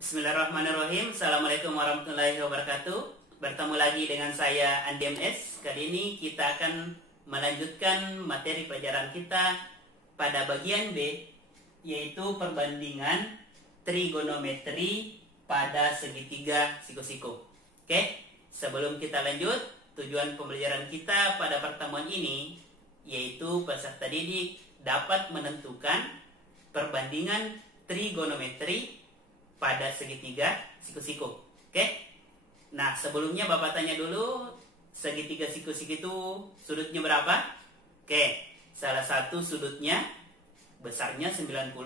Bismillahirrahmanirrahim. Assalamualaikum warahmatullahi wabarakatuh. Bertemu lagi dengan saya Andi MS. Kali ini kita akan melanjutkan materi pelajaran kita pada bagian B, yaitu perbandingan trigonometri pada segitiga siku-siku. Oke, sebelum kita lanjut, tujuan pembelajaran kita pada pertemuan ini yaitu peserta didik dapat menentukan perbandingan trigonometri pada segitiga siku-siku. Oke. Nah, sebelumnya Bapak tanya dulu, segitiga siku-siku itu sudutnya berapa? Oke. Salah satu sudutnya besarnya 90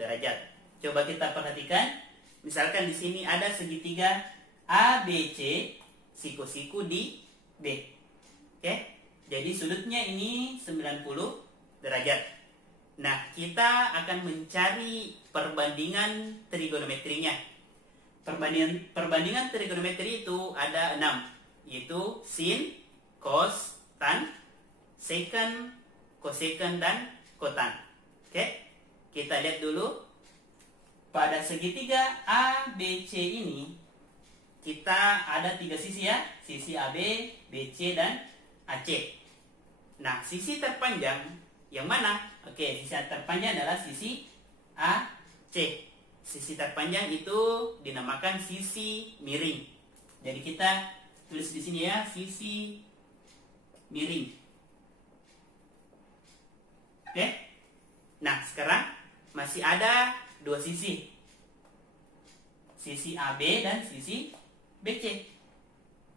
derajat. Coba kita perhatikan. Misalkan di sini ada segitiga ABC, siku-siku di B. Oke. Jadi sudutnya ini 90 derajat. Nah, kita akan mencari perbandingan trigonometrinya. Perbandingan trigonometri itu ada 6, yaitu sin, cos, tan, secant, cosecant, dan kotan. Oke, kita lihat dulu. Pada segitiga ABC ini, kita ada 3 sisi ya, sisi AB, BC, dan AC. Nah, sisi terpanjang yang mana? Oke, sisi terpanjang adalah sisi AC. Sisi terpanjang itu dinamakan sisi miring. Jadi kita tulis di sini ya, sisi miring. Oke. Nah, sekarang masih ada 2 sisi. Sisi AB dan sisi BC.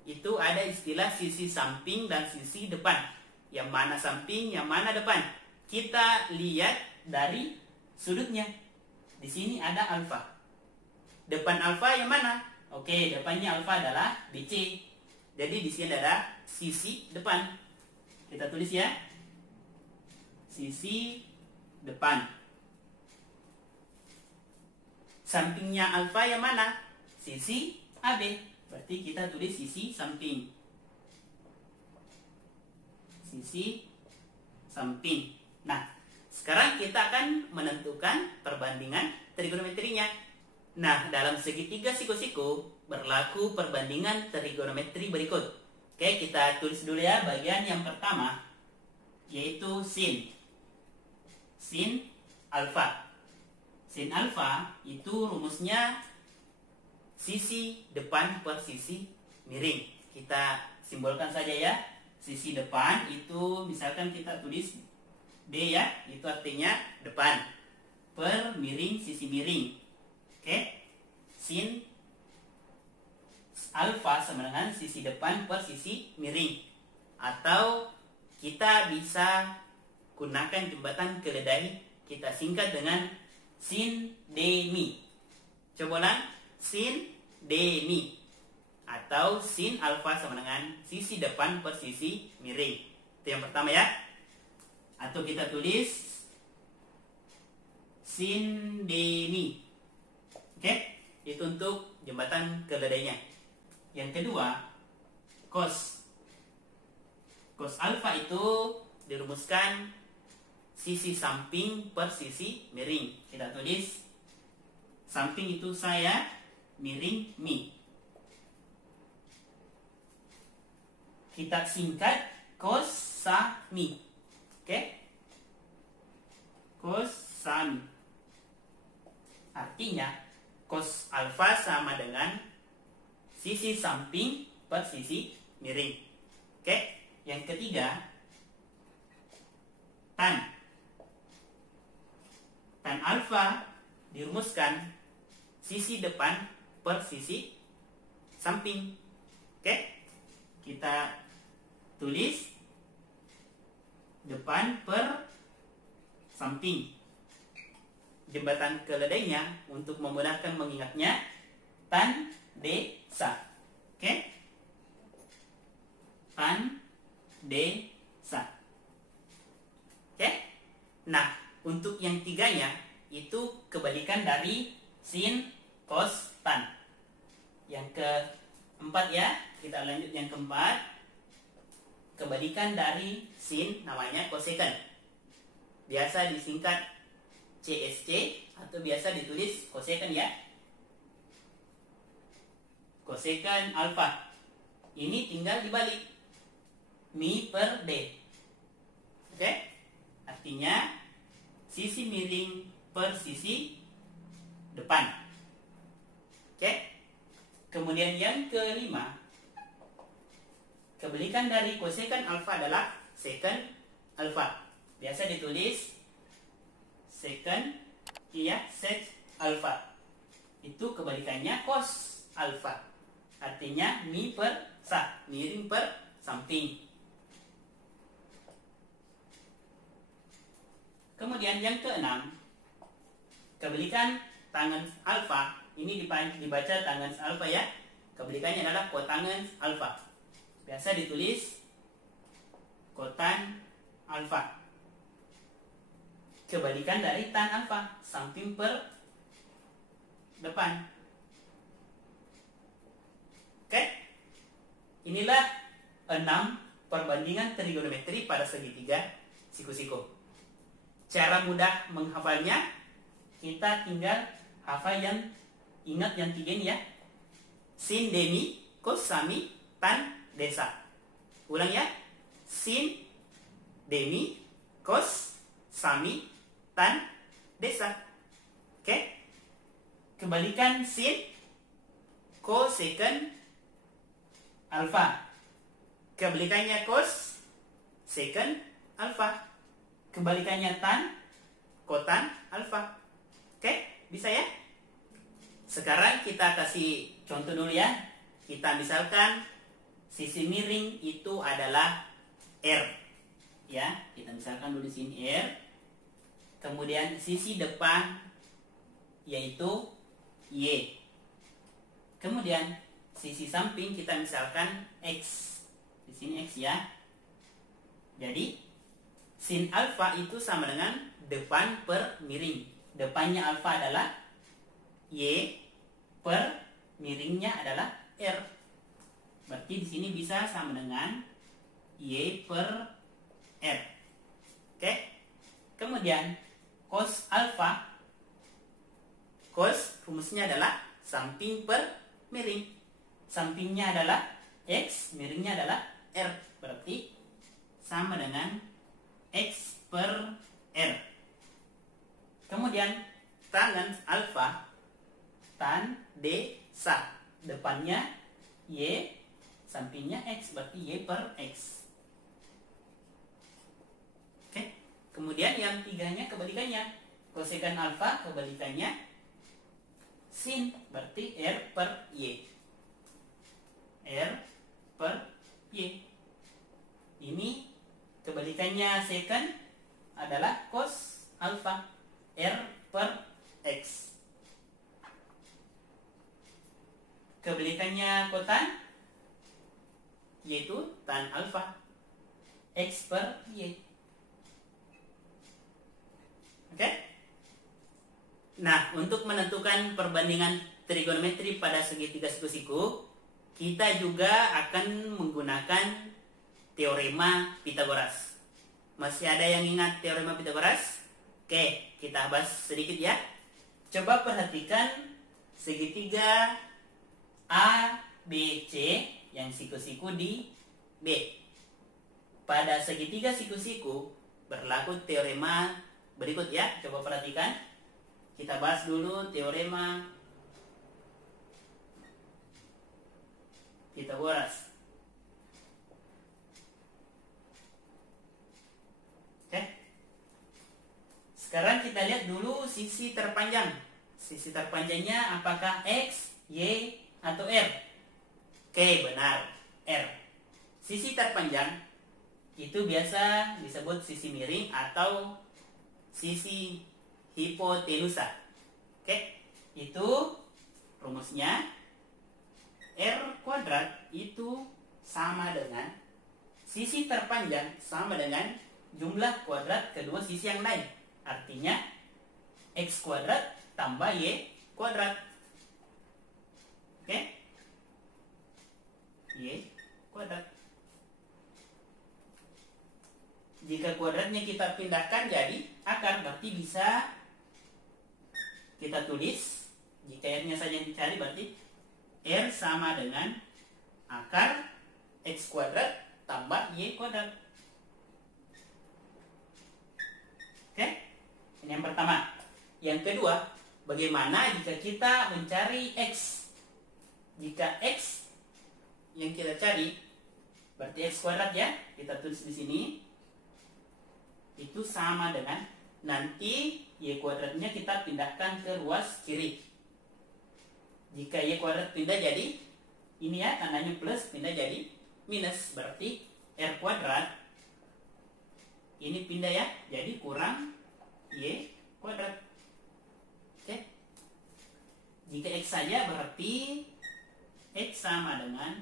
Itu ada istilah sisi samping dan sisi depan. Yang mana samping, yang mana depan? Kita lihat dari sudutnya. Di sini ada alfa. Depan alfa yang mana? Oke, depannya alfa adalah BC. Jadi di sini ada sisi depan. Kita tulis ya. Sisi depan. Sampingnya alfa yang mana? Sisi AB. Berarti kita tulis sisi samping. Sisi samping. Nah, sekarang kita akan menentukan perbandingan trigonometrinya. Nah, dalam segitiga siku-siku berlaku perbandingan trigonometri berikut. Oke, kita tulis dulu ya bagian yang pertama, yaitu sin. Sin alfa. Sin alfa itu rumusnya sisi depan per sisi miring. Kita simbolkan saja ya. Sisi depan itu misalkan kita tulis D ya, itu artinya depan. Per miring sisi miring. Oke. Sin alfa sama dengan sisi depan per sisi miring. Atau kita bisa gunakan jembatan keledai, kita singkat dengan sin D mi. Coba ulang, sin D mi. Atau sin alfa sama dengan sisi depan per sisi miring. Itu yang pertama ya. Atau kita tulis sin D mi. Oke, itu untuk jembatan keledainya. Yang kedua, cos. Cos alfa itu dirumuskan sisi samping per sisi miring. Kita tulis samping itu saya, miring mi. Kita singkat cos sa mi. Oke? Cos sin. Artinya cos alfa sama dengan sisi samping per sisi miring. Oke? Yang ketiga, tan. Tan alfa dirumuskan sisi depan per sisi samping. Oke? Kita tulis depan per samping. Jembatan keledainya untuk memudahkan mengingatnya, tan D sa. Oke? Tan D sa. Oke? Nah, untuk yang tiganya itu kebalikan dari sin, cos, tan. Yang keempat ya, kita lanjut yang keempat. Kebalikan dari sin namanya cosecant. Biasa disingkat CSC atau biasa ditulis cosecant ya. kosekant alfa. Ini tinggal dibalik. Mi per D. Oke? Artinya sisi miring per sisi depan. Oke? Kemudian yang kelima, kebalikan dari kosekant alfa adalah sekant alfa. Biasa ditulis sekant, iya, sek alfa. Itu kebalikannya cos alfa. Artinya mi per sa, miring per samping. Kemudian yang keenam, kebalikan tangen alfa. Ini dibaca tangen alfa ya. Kebalikannya adalah kotangen alfa. Biasa ditulis kotan alfa. Kebalikan dari tan alfa, samping per depan. Oke? Inilah 6 perbandingan trigonometri pada segitiga siku-siku. Cara mudah menghafalnya, kita tinggal hafal yang ingat yang 3 ini ya. Sin, demi, cos, sami, tan, desa. Ulang ya. Sin, demi, cos, sami, tan, desa. Oke? Kebalikan sin, kosekant alfa. Kebalikannya cos, sekant alfa. Kebalikannya tan, kotan alfa. Oke? Bisa ya? Sekarang kita kasih contoh dulu ya. Kita misalkan sisi miring itu adalah R. Ya, kita misalkan dulu di sini R. Kemudian sisi depan yaitu Y. Kemudian sisi samping kita misalkan X. Di sini X ya. Jadi sin alfa itu sama dengan depan per miring. Depannya alfa adalah Y, per miringnya adalah R. Berarti di sini bisa sama dengan Y per R. Oke? Kemudian cos alfa, cos rumusnya adalah samping per miring. Sampingnya adalah X, miringnya adalah R. Berarti sama dengan X per R. Kemudian tangen alfa, tan D sa. Depannya Y, sampingnya X, berarti Y per X. Oke. Kemudian yang 3-nya kebalikannya. Kosekant alfa kebalikannya sin, berarti R per Y. R per Y. Ini kebalikannya sekant adalah cos alfa, R per X. Kebalikannya kotan yaitu tan alfa, X per Y. Oke? Nah, untuk menentukan perbandingan trigonometri pada segitiga siku-siku, kita juga akan menggunakan teorema Pitagoras. Masih ada yang ingat teorema Pitagoras? Oke, kita bahas sedikit ya. Coba perhatikan segitiga A, B, C yang siku-siku di B. Pada segitiga siku-siku berlaku teorema berikut ya. Coba perhatikan. Kita bahas dulu teorema Pitagoras. Oke. Sekarang kita lihat dulu sisi terpanjang. Sisi terpanjangnya apakah X, Y, atau R? Oke, benar. R. Sisi terpanjang itu biasa disebut sisi miring atau sisi hipotenusa. Oke, itu rumusnya R kuadrat itu sama dengan sisi terpanjang sama dengan jumlah kuadrat kedua sisi yang lain. Artinya X kuadrat tambah Y kuadrat. Oke? Y kuadrat. Jika kuadratnya kita pindahkan jadi akar, berarti bisa kita tulis, jika R-nya saja yang dicari berarti R sama dengan akar X kuadrat tambah Y kuadrat. Oke, ini yang pertama. Yang kedua, bagaimana jika kita mencari X? Jika X yang kita cari, berarti X kuadrat ya, kita tulis di sini, itu sama dengan, nanti Y kuadratnya kita pindahkan ke ruas kiri. Jika Y kuadrat pindah jadi, ini ya, tandanya plus, pindah jadi minus. Berarti R kuadrat, ini pindah ya, jadi kurang Y kuadrat. Oke. Jika X saja, berarti X sama dengan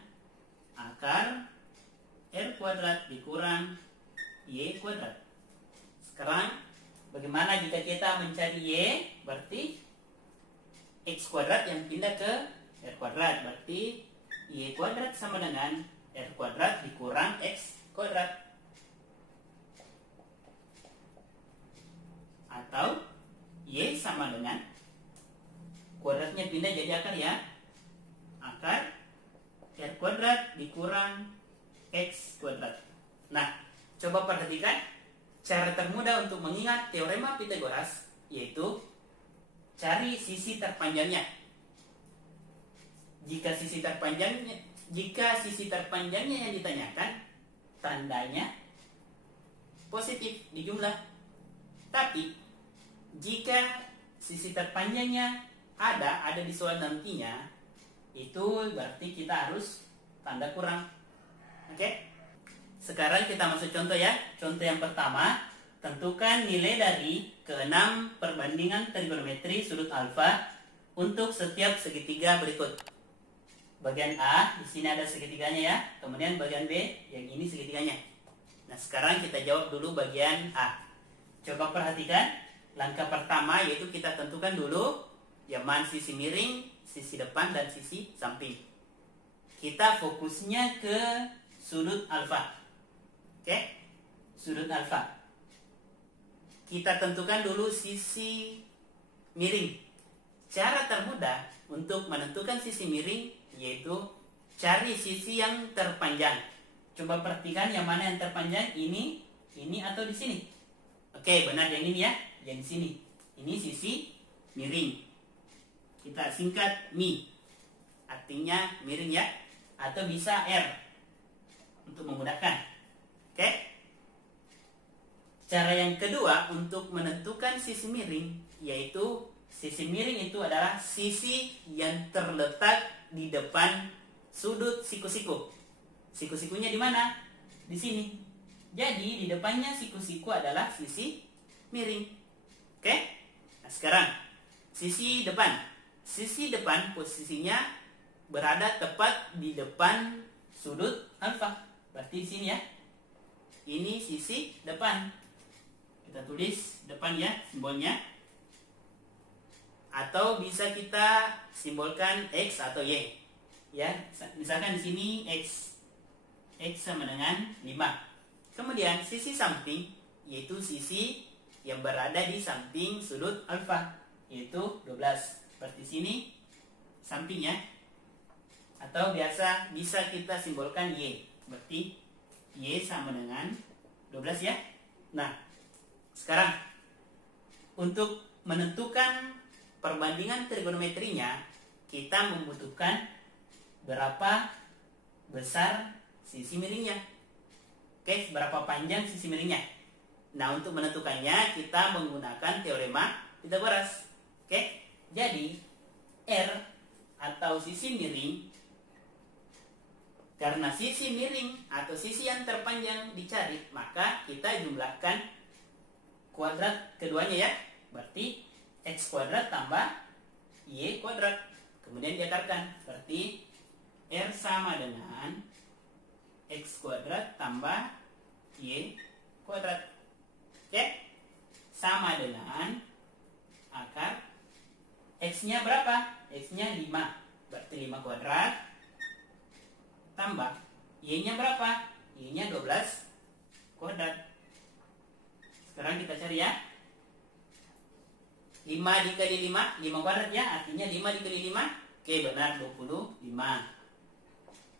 akar R kuadrat dikurang Y kuadrat. Sekarang, bagaimana jika kita mencari Y? Berarti X kuadrat yang pindah ke R kuadrat. Berarti Y kuadrat sama dengan R kuadrat dikurang X kuadrat. Atau Y sama dengan, kuadratnya pindah jadi akar ya, akar R kuadrat dikurang X kuadrat. Nah, coba perhatikan cara termudah untuk mengingat teorema Pythagoras, yaitu cari sisi terpanjangnya. Jika sisi terpanjangnya yang ditanyakan, tandanya positif di jumlah. Tapi jika sisi terpanjangnya ada di soal nantinya, itu berarti kita harus tanda kurang. Oke? Sekarang kita masuk contoh ya. Contoh yang pertama, tentukan nilai dari keenam perbandingan trigonometri sudut alfa untuk setiap segitiga berikut. Bagian A, di sini ada segitiganya ya. Kemudian bagian B, yang ini segitiganya. Nah, sekarang kita jawab dulu bagian A. Coba perhatikan, langkah pertama yaitu kita tentukan dulu yang mana sisi miring, sisi depan, dan sisi samping. Kita fokusnya ke sudut alfa. Oke? Sudut alfa. Kita tentukan dulu sisi miring. Cara termudah untuk menentukan sisi miring yaitu cari sisi yang terpanjang. Coba perhatikan yang mana yang terpanjang, ini atau di sini. Oke, benar yang ini ya, yang di sini. Ini sisi miring. Kita singkat mi. Artinya miring ya, atau bisa R untuk memudahkan. Oke? Cara yang kedua untuk menentukan sisi miring, yaitu sisi miring itu adalah sisi yang terletak di depan sudut siku-siku. Siku-sikunya di mana? Di sini. Jadi di depannya siku-siku adalah sisi miring. Oke? Nah, sekarang sisi depan. Sisi depan posisinya berada tepat di depan sudut alfa. Berarti di sini ya. Ini sisi depan. Kita tulis depan ya simbolnya. Atau bisa kita simbolkan X atau Y. Ya, misalkan di sini X. X sama dengan 5. Kemudian sisi samping yaitu sisi yang berada di samping sudut alfa yaitu 12. Berarti sini sampingnya. Atau biasa bisa kita simbolkan Y. Berarti Y sama dengan 12 ya. Nah, sekarang untuk menentukan perbandingan trigonometrinya, kita membutuhkan berapa besar sisi miringnya. Oke, berapa panjang sisi miringnya. Nah, untuk menentukannya kita menggunakan teorema Pythagoras. Oke, jadi R atau sisi miring, karena sisi miring atau sisi yang terpanjang dicari, maka kita jumlahkan kuadrat keduanya ya. Berarti X kuadrat tambah Y kuadrat. Kemudian diakarkan. Berarti R sama dengan X kuadrat tambah Y kuadrat. Oke? Sama dengan akar X-nya berapa? X-nya 5. Berarti 5 kuadrat tambah Y-nya berapa? Y-nya 12 kuadrat. Sekarang kita cari ya. 5 dikali 5 kuadrat ya, artinya 5 dikali 5 Oke, benar 25.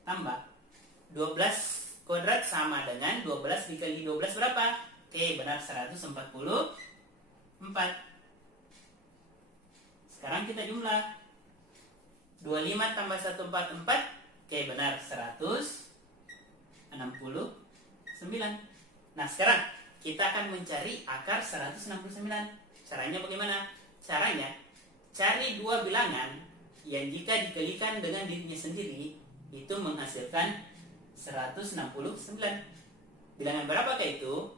Tambah 12 kuadrat sama dengan 12 dikali 12 berapa? Oke, benar 144. Sekarang kita jumlah 25 tambah 144. Oke, benar 169. Nah, sekarang kita akan mencari akar 169. Caranya bagaimana? Caranya, cari dua bilangan yang jika dikalikan dengan dirinya sendiri itu menghasilkan 169. Bilangan berapakah itu?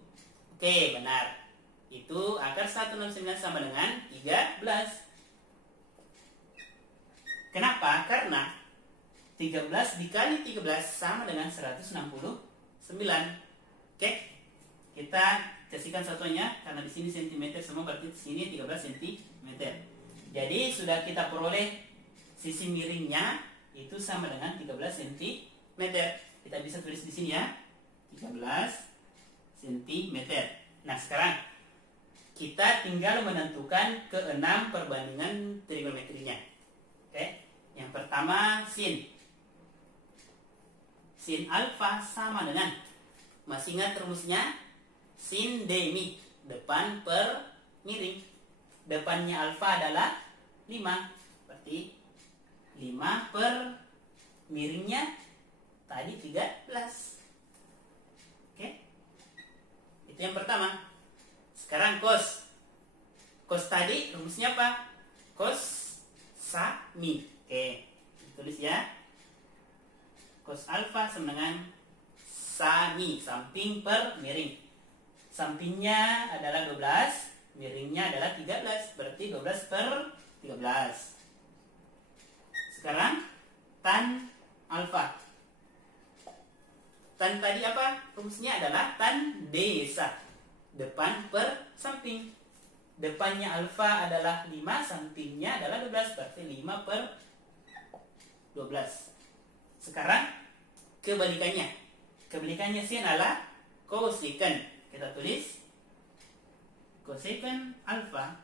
Oke, benar. Itu akar 169 sama dengan 13. Kenapa? Karena 13 dikali 13 sama dengan 169. Oke, kita kasihkan satunya karena di sini cm semua, berarti di sini 13 cm. Jadi sudah kita peroleh sisi miringnya itu sama dengan 13 cm. Kita bisa tulis di sini ya, 13 cm. Nah, sekarang kita tinggal menentukan keenam perbandingan trigonometrinya. Oke, yang pertama sin alfa sama dengan, masih ingat rumusnya? Sin demi, depan per miring. Depannya alfa adalah 5. Berarti 5 per miringnya tadi 13. Oke, itu yang pertama. Sekarang cos. Cos tadi rumusnya apa? Cos sami. Oke, tulis ya. Cos alfa sama dengan sami, samping per miring. Sampingnya adalah 12, miringnya adalah 13, berarti 12 per 13. Sekarang tan alfa. Tan tadi apa? Rumusnya adalah tan desa, depan per samping. Depannya alfa adalah 5, sampingnya adalah 12, berarti 5 per 12. Sekarang kebalikannya. Kebalikannya sin adalah cosecant. Kita tulis cosecant alfa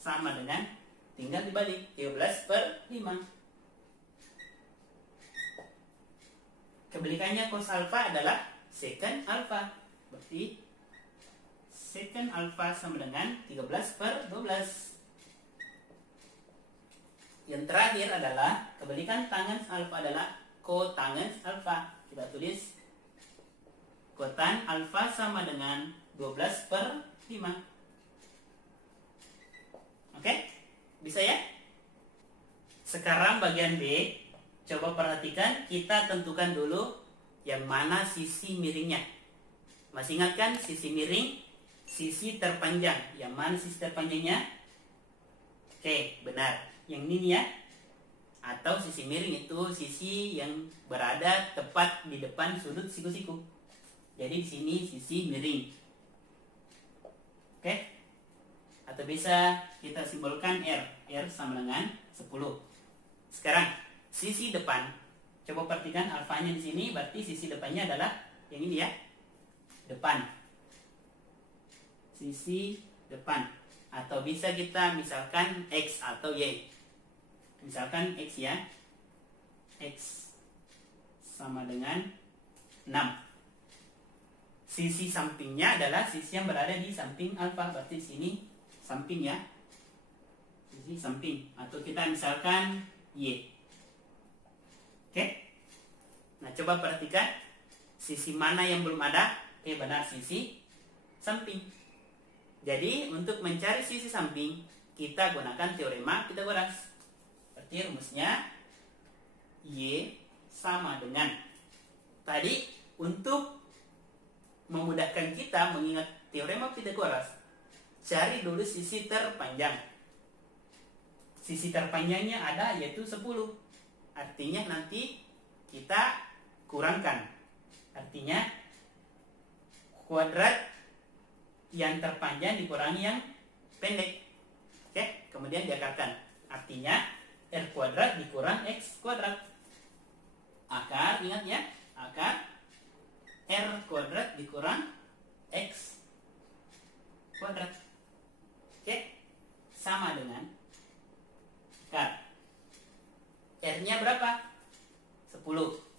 sama dengan, tinggal dibalik, 13 per 5. Kebalikannya cos alfa adalah secant alfa. Berarti secant alfa sama dengan 13 per 12. Yang terakhir adalah kebalikan tangen alfa adalah kotangen alfa. Kita tulis kotan alfa sama dengan 12 per 5. Oke? Bisa ya? Sekarang bagian B. Coba perhatikan, kita tentukan dulu yang mana sisi miringnya. Masih ingat kan sisi miring? Sisi terpanjang. Yang mana sisi terpanjangnya? Oke, benar. Yang ini ya. Atau sisi miring itu sisi yang berada tepat di depan sudut siku-siku. Jadi di sini sisi miring. Oke? Atau bisa kita simbolkan R. R sama dengan 10. Sekarang sisi depan. Coba perhatikan alfanya di sini, berarti sisi depannya adalah yang ini ya. Depan. Sisi depan. Atau bisa kita misalkan X atau Y. Misalkan X ya. X sama dengan 6. Sisi sampingnya adalah sisi yang berada di samping alfa. Berarti di sini samping ya. Sisi samping. Atau kita misalkan Y. Oke. Nah, coba perhatikan sisi mana yang belum ada. Oke, benar, sisi samping. Jadi, untuk mencari sisi samping, kita gunakan teorema Pythagoras. Berarti rumusnya Y sama dengan, tadi untuk memudahkan kita mengingat teorema Pythagoras, cari dulu sisi terpanjang. Sisi terpanjangnya ada, yaitu 10. Artinya nanti kita kurangkan. Artinya kuadrat yang terpanjang dikurangi yang pendek. Oke, kemudian diakarkan. Artinya R kuadrat dikurang X kuadrat. Akar, ingat ya, akar R kuadrat dikurang X kuadrat. Oke, sama dengan akar Y-nya berapa? 10.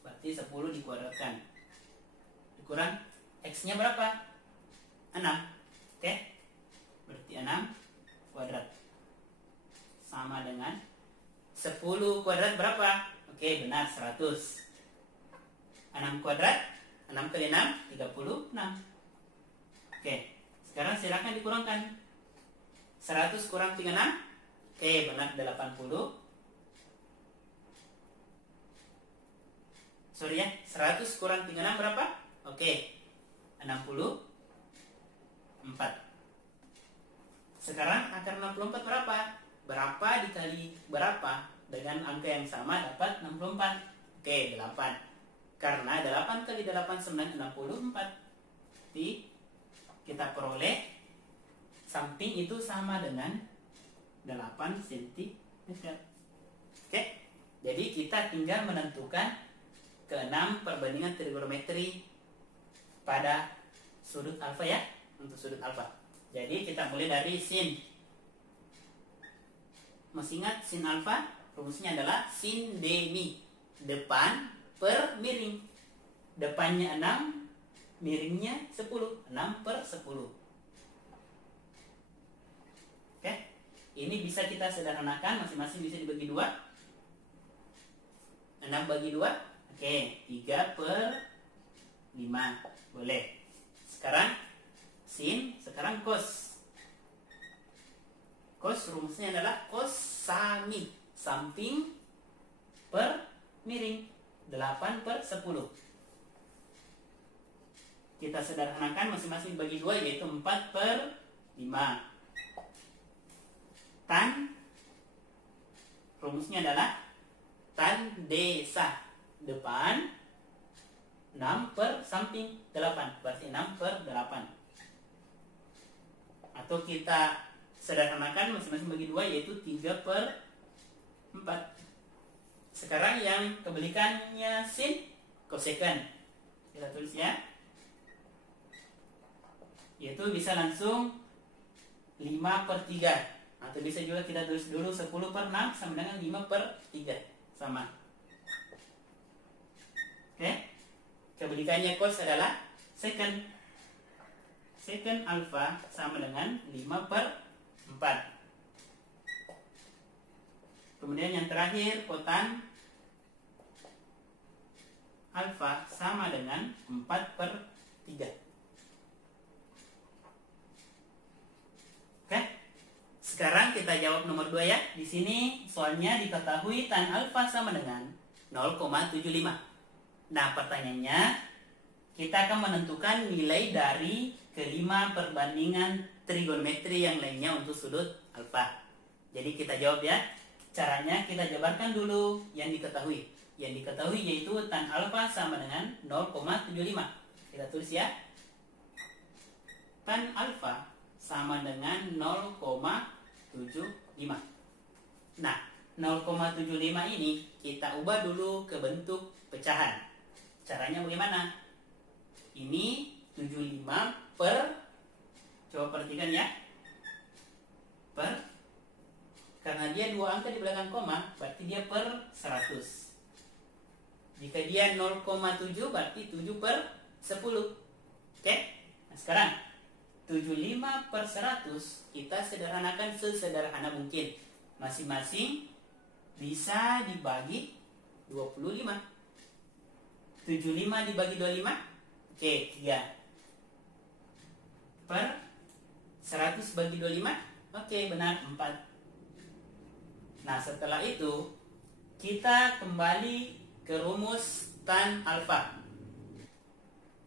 Berarti 10 dikuadratkan. Dikurang X-nya berapa? 6. Oke? Berarti 6 kuadrat. Sama dengan 10 kuadrat berapa? Oke, benar, 100. 6 kuadrat, 6 kali 6, 36. Oke, sekarang silakan dikurangkan. 100 kurang 36. Oke, benar, 80. Sorry ya, 100 kurang 36 berapa? Oke, 64. Sekarang akar 64 berapa? Berapa dikali berapa? Dengan angka yang sama dapat 64. Oke, 8. Karena 8 kali 8 9, 64. Jadi kita peroleh samping itu sama dengan 8 cm. Oke, jadi kita tinggal menentukan keenam perbandingan trigonometri pada sudut alfa ya, untuk sudut alfa. Jadi kita mulai dari sin. Masih ingat sin alfa? Rumusnya adalah sin demi. Depan per miring. Depannya 6, miringnya 10. 6 per 10. Oke. Ini bisa kita sederhanakan, masing-masing bisa dibagi 2. 6 bagi 2. Oke, 3 per 5. Boleh. Sekarang sin, sekarang cos. Cos rumusnya adalah cos sami. Samping per miring. 8 per 10. Kita sederhanakan, masing-masing bagi 2, yaitu 4 per 5. Tan, rumusnya adalah tan desa. Depan 6 per samping 8. Berarti 6 per 8. Atau kita sederhanakan, masing-masing bagi 2, yaitu 3 per 4. Sekarang yang kebalikannya sin, kosekant. Kita tulis ya. Yaitu bisa langsung 5 per 3. Atau bisa juga kita tulis dulu 10 per 6 sama dengan 5 per 3. Sama. Oke. Kebalikannya cos adalah secant. Secant alfa sama dengan 5 per 4. Kemudian yang terakhir, kotan alfa sama dengan 4 per 3. Oke. Sekarang kita jawab nomor 2 ya. Di sini soalnya diketahui tan alfa sama dengan 0,75. Nah, pertanyaannya, kita akan menentukan nilai dari kelima perbandingan trigonometri yang lainnya untuk sudut alfa. Jadi kita jawab ya. Caranya kita jabarkan dulu yang diketahui. Yang diketahui yaitu tan alfa sama dengan 0,75. Kita tulis ya. Tan alfa sama dengan 0,75. Nah, 0,75 ini kita ubah dulu ke bentuk pecahan. Caranya bagaimana? Ini 75 per, coba perhatikan ya, per, karena dia 2 angka di belakang koma, berarti dia per 100. Jika dia 0,7 berarti 7 per 10. Oke? Nah sekarang 75 per 100 kita sederhanakan sesederhana mungkin. Masing-masing bisa dibagi 25. 75 dibagi 25. Oke, 3. Per 100 bagi 25. Oke, benar, 4. Nah, setelah itu kita kembali ke rumus tan alfa.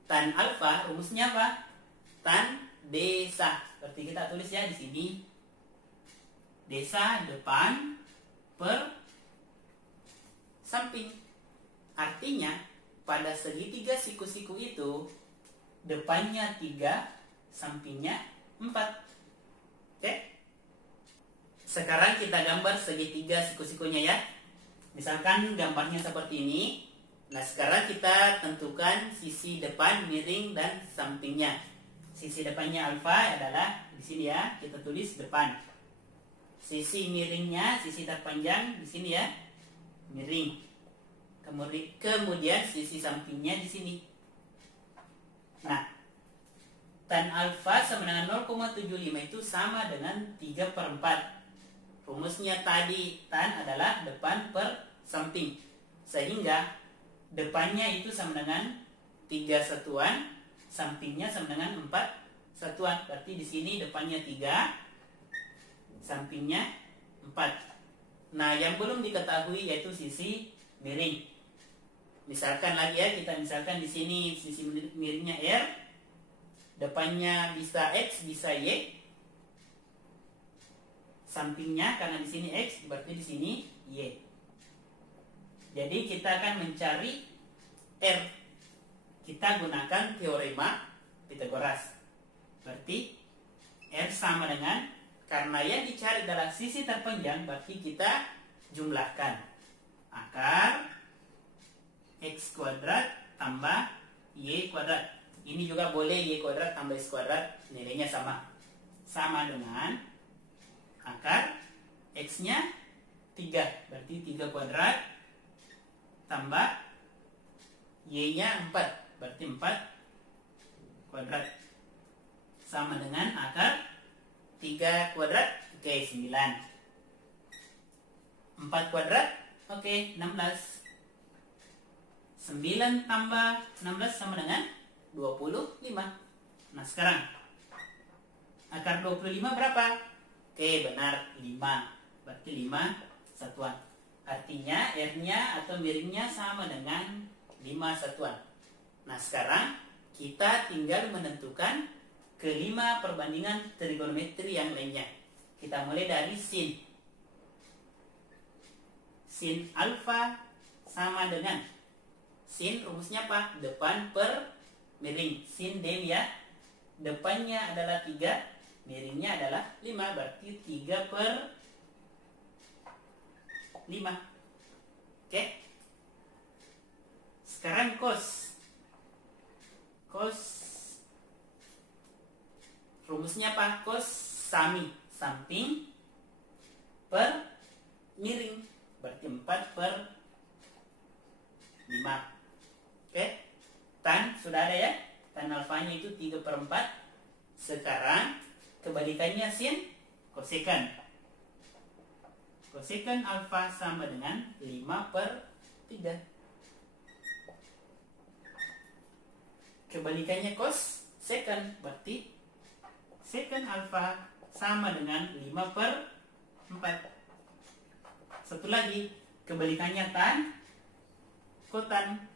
Tan alfa rumusnya apa? Tan desa. Seperti kita tulis ya di sini. Desa depan per samping. Artinya pada segitiga siku-siku itu depannya 3, sampingnya 4. Oke? Sekarang kita gambar segitiga siku-sikunya ya. Misalkan gambarnya seperti ini. Nah, sekarang kita tentukan sisi depan, miring, dan sampingnya. Sisi depannya alfa adalah di sini ya, kita tulis depan. Sisi miringnya, sisi terpanjang di sini ya. miring. Kemudian sisi sampingnya di sini. Nah, tan alfa sama dengan 0,75 itu sama dengan 3/4. Rumusnya tadi tan adalah depan per samping. Sehingga depannya itu sama dengan 3 satuan, sampingnya sama dengan 4 satuan. Berarti di sini depannya 3, sampingnya 4. Nah, yang belum diketahui yaitu sisi miring. Misalkan lagi ya, kita misalkan di sini sisi miringnya R, depannya bisa X, bisa Y. Sampingnya karena di sini X, berarti di sini Y. Jadi kita akan mencari R. Kita gunakan teorema Pythagoras. Berarti R sama dengan, karena yang dicari adalah sisi terpanjang, berarti kita jumlahkan akar X kuadrat tambah Y kuadrat. Ini juga boleh Y kuadrat tambah X kuadrat, nilainya sama. Sama dengan akar X-nya 3, berarti 3 kuadrat tambah Y-nya 4, berarti 4 kuadrat. Sama dengan akar 3 kuadrat, oke 9. 4 kuadrat, oke 16. 9 tambah 16 sama dengan 25. Nah sekarang akar 25 berapa? Oke benar 5. Berarti 5 satuan. Artinya R-nya atau miringnya sama dengan 5 satuan. Nah sekarang kita tinggal menentukan kelima perbandingan trigonometri yang lainnya. Kita mulai dari sin. Sin alfa sama dengan, sin rumusnya apa? Depan per miring. Sin D ya. Depannya adalah 3, miringnya adalah 5. Berarti 3 per 5. Oke. Sekarang cos. Cos rumusnya apa? Cos sami. Samping per miring. Berarti 4 per 5. Oke. Tan sudah ada ya. Tan alfanya itu 3/4. Sekarang kebalikannya sin kosekan. Kosekan alfa sama dengan 5/3. Kebalikannya cos secant, berarti secant alfa sama dengan 5/4. Satu lagi, kebalikannya tan kotan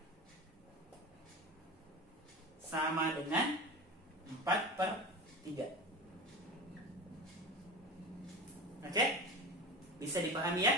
sama dengan 4/3. Oke? Bisa dipahami ya?